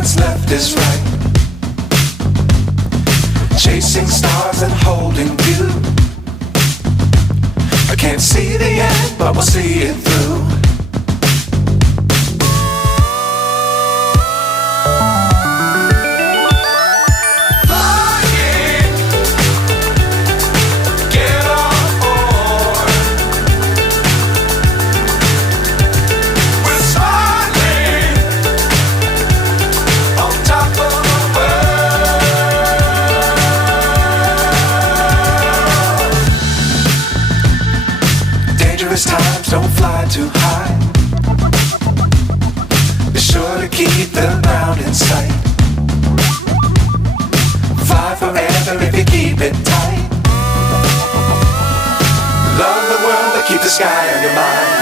what's left is right. Chasing stars and holding you. I can't see the end, but we'll see it through. Times don't fly too high. Be sure to keep the ground in sight. Fly forever if you keep it tight. Love the world but keep the sky on your mind.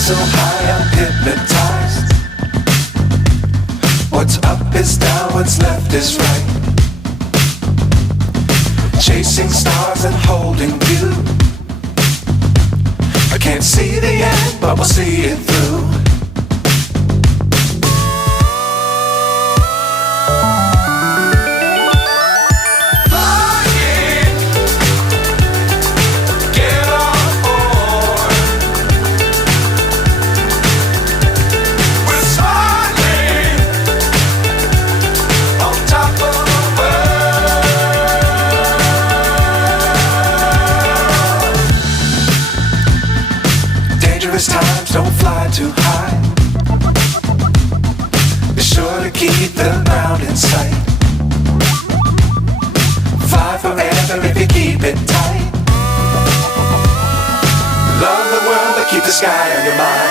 So high I'm hypnotized. What's up is down, what's left is right. Chasing stars and holding you. I can't see the end, but we'll see it through. Times don't fly too high. Be sure to keep the ground in sight. Fly forever if you keep it tight. Love the world but keep the sky on your mind.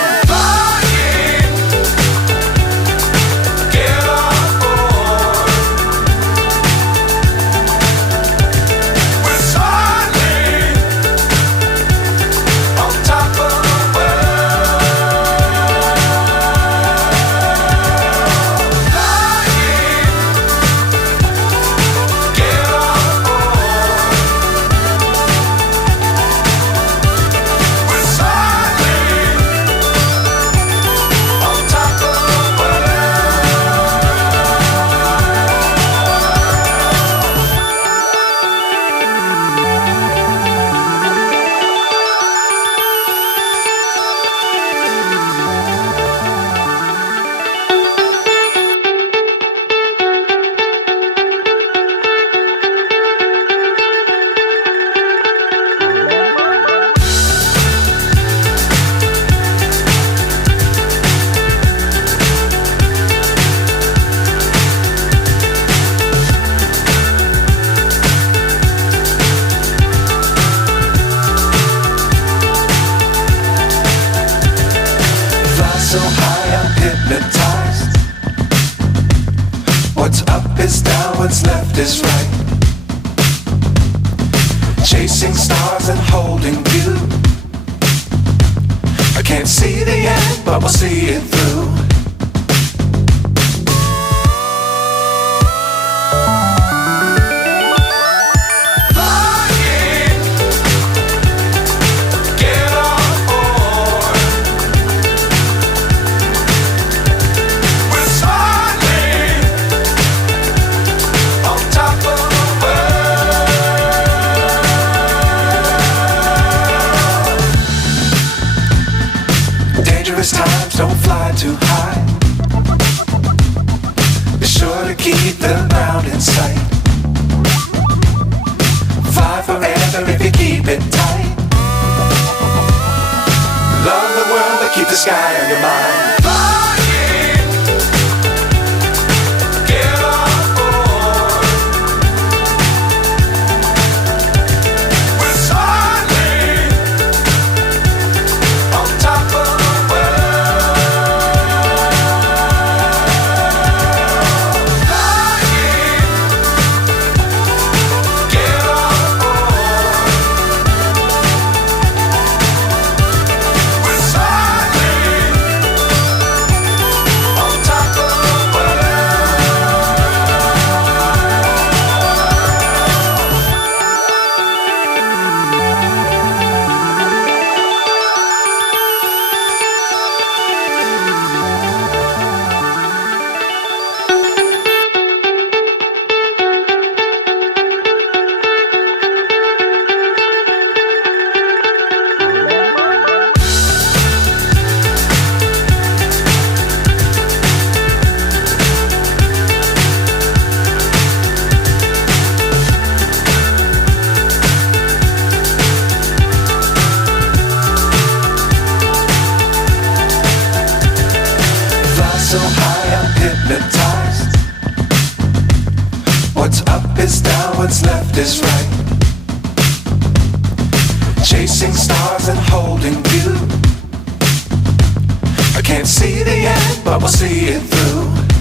So high I'm hypnotized. What's up is down, what's left is right. Chasing stars and holding you. I can't see the end, but we'll see it through. We're silent. Dangerous times, don't fly too high. Be sure to keep the ground in sight. Fly forever if you keep it tight. Love the world, but keep the sky on your mind. So high I'm hypnotized. What's up is down, what's left is right. Chasing stars and holding you. I can't see the end, but we'll see it through.